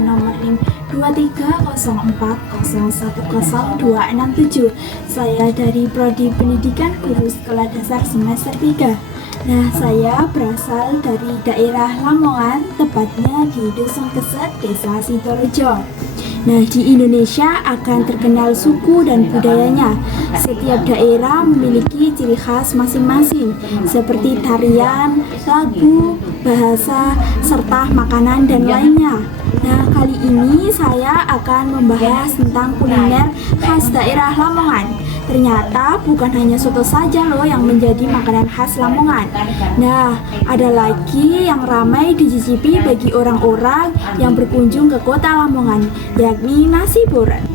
dengan nomor NIM 23040100267. Saya dari Prodi Pendidikan Guru Sekolah Dasar semester 3. Nah, saya berasal dari daerah Lamongan, tepatnya di Dusun Keset, Desa Sidorejo. Nah, di Indonesia akan terkenal suku dan budayanya. Setiap daerah memiliki ciri khas masing-masing, seperti tarian, lagu, bahasa, serta makanan dan lainnya. Nah, kali ini saya akan membahas tentang kuliner khas daerah Lamongan. Ternyata bukan hanya soto saja loh yang menjadi makanan khas Lamongan. Nah, ada lagi yang ramai dicicipi bagi orang-orang yang berkunjung ke kota Lamongan, yakni nasi boran.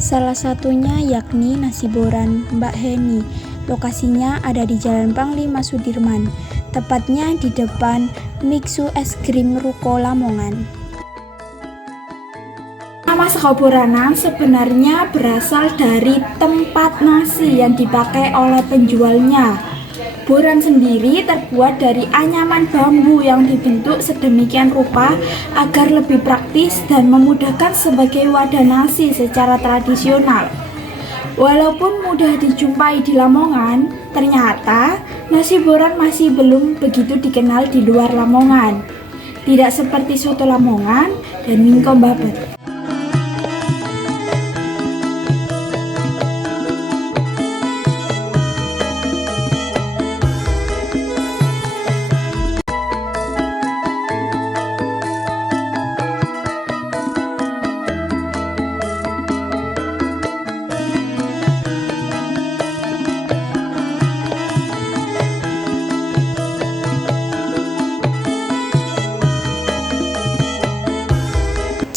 Salah satunya yakni nasi boran Mbak Heni. Lokasinya ada di Jalan Panglima Sudirman, tepatnya di depan Mixu Es Krim Ruko Lamongan. Nama sego boranan sebenarnya berasal dari tempat nasi yang dipakai oleh penjualnya. Boran sendiri terbuat dari anyaman bambu yang dibentuk sedemikian rupa agar lebih praktis dan memudahkan sebagai wadah nasi secara tradisional. Walaupun mudah dijumpai di Lamongan, ternyata nasi boran masih belum begitu dikenal di luar Lamongan. Tidak seperti soto Lamongan dan mingkom babat.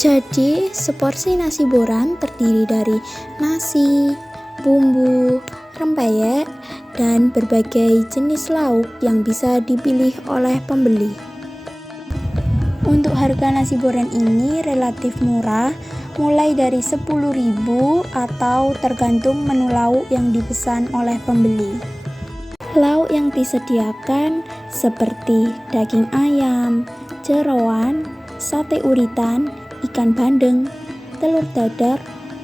Jadi, seporsi nasi boran terdiri dari nasi, bumbu, rempeyek, dan berbagai jenis lauk yang bisa dipilih oleh pembeli. Untuk harga nasi boran ini relatif murah, mulai dari 10.000 atau tergantung menu lauk yang dipesan oleh pembeli. Lauk yang disediakan seperti daging ayam, jeroan, sate uritan, ikan bandeng, telur dadar,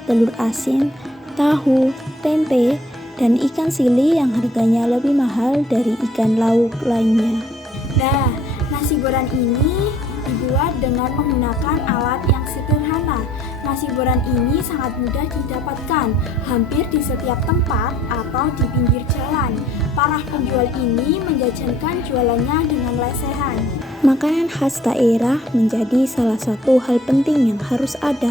telur asin, tahu, tempe, dan ikan sili yang harganya lebih mahal dari ikan lauk lainnya. Nah, nasi boran ini dibuat dengan menggunakan alat yang sederhana. Nasi boran ini sangat mudah didapatkan, hampir di setiap tempat atau di pinggir jalan. Para penjual ini menjajankan jualannya dengan lesehan. Makanan khas daerah menjadi salah satu hal penting yang harus ada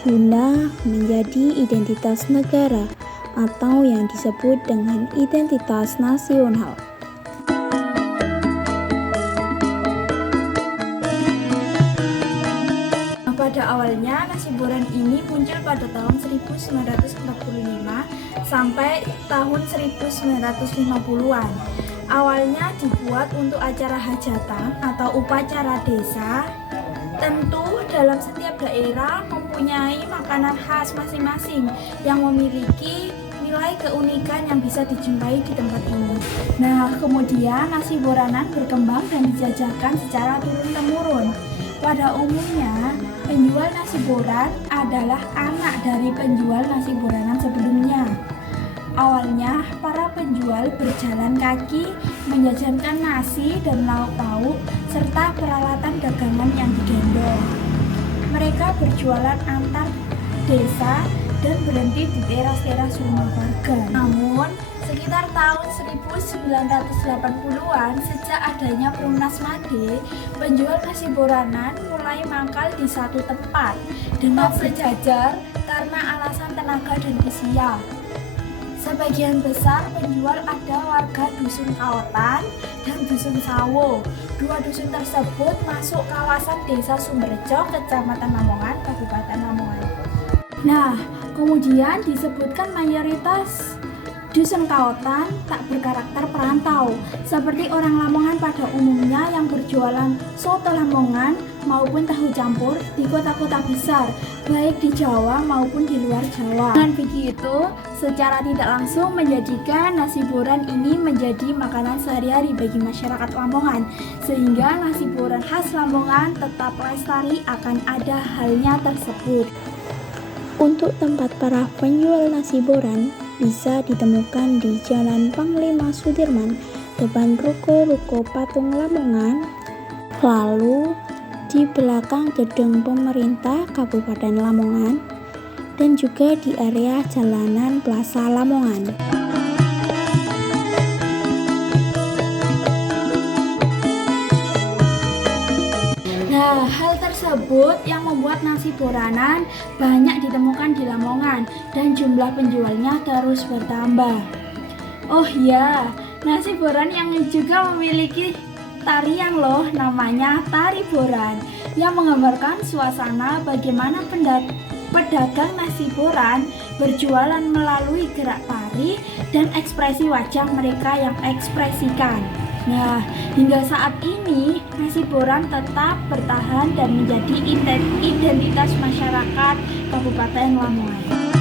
guna menjadi identitas negara atau yang disebut dengan identitas nasional. Pada awalnya, nasi boran ini muncul pada tahun 1945 sampai tahun 1950-an. Awalnya dibuat untuk acara hajatan atau upacara desa. Tentu dalam setiap daerah mempunyai makanan khas masing-masing yang memiliki nilai keunikan yang bisa dijumpai di tempat ini. Nah, kemudian nasi boranan berkembang dan dijajakan secara turun-temurun. Pada umumnya, penjual nasi boran adalah anak dari penjual nasi boranan sebelumnya. Awalnya, para penjual berjalan kaki menjajankan nasi dan lauk-lauk serta peralatan dagangan yang digendong. Mereka berjualan antar desa dan berhenti di teras-teras rumah warga. Namun, sekitar tahun 1980-an, sejak adanya Perumnas Made, penjual nasi boranan mulai mangkal di satu tempat dengan sejajar karena alasan tenaga dan usia. Sebagian besar penjual ada warga Dusun Kaotan dan Dusun Sawo. Dua dusun tersebut masuk kawasan Desa Sumberjo, Kecamatan Lamongan, Kabupaten Lamongan. Nah, kemudian disebutkan mayoritas Dusun Kaotan tak berkarakter perantau, seperti orang Lamongan pada umumnya yang berjualan soto Lamongan maupun tahu campur di kota-kota besar, baik di Jawa maupun di luar Jawa. Dengan begitu, secara tidak langsung menjadikan nasi boran ini menjadi makanan sehari-hari bagi masyarakat Lamongan, sehingga nasi boran khas Lamongan tetap lestari akan ada halnya tersebut. Untuk tempat para penjual nasi boran bisa ditemukan di Jalan Panglima Sudirman, depan ruko-ruko Patung Lamongan, lalu di belakang gedung pemerintah Kabupaten Lamongan, dan juga di area jalanan Plaza Lamongan. Nah, hal tersebut yang membuat nasi boranan banyak ditemukan di Lamongan dan jumlah penjualnya terus bertambah. Oh iya, nasi boran yang juga memiliki tarian loh, namanya tari boran, yang menggambarkan suasana bagaimana pedagang nasi boran berjualan melalui gerak tari dan ekspresi wajah mereka yang ekspresikan. Nah, hingga saat ini nasi boran tetap bertahan dan menjadi identitas masyarakat Kabupaten Lamongan.